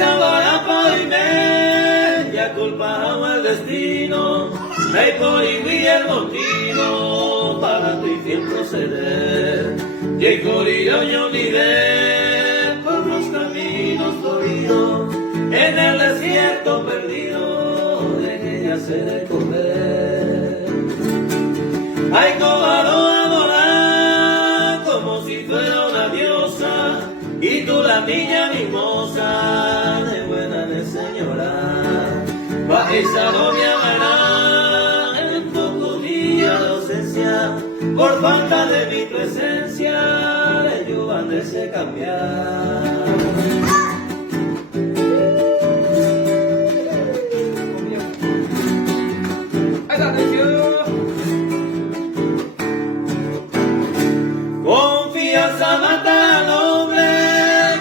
salvará por me, ya culpamos el destino, me prohibí el motivo para tu infiel proceder. Y el corillo yo miré por los caminos floridos, en el desierto perdido, en ella se de comer. Ay, cómo adorar como si fuera una diosa, y tú la niña mimosa, de buena de señora, pa' esa novia bailar en tu día de ausencia, por falta de mi presencia, de yo andarse cambiar. Confianza mata al hombre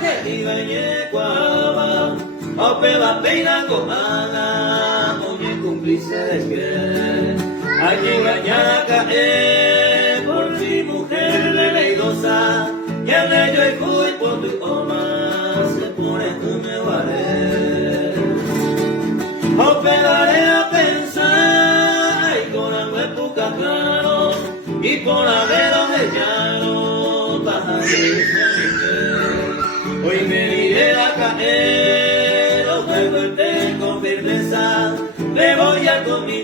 que vive en Ecuador, o pela pena comana, oye cúmplice de piel. Hay que engañar a caer por ti, mujer veleidosa, y el ello y fui por tu alma se pone un nuevo haré. O pegaré a pensar, y con la época claro, y por haberos de llano, bajaré hoy me iré a caer, os vuelvo con firmeza, me voy a comer.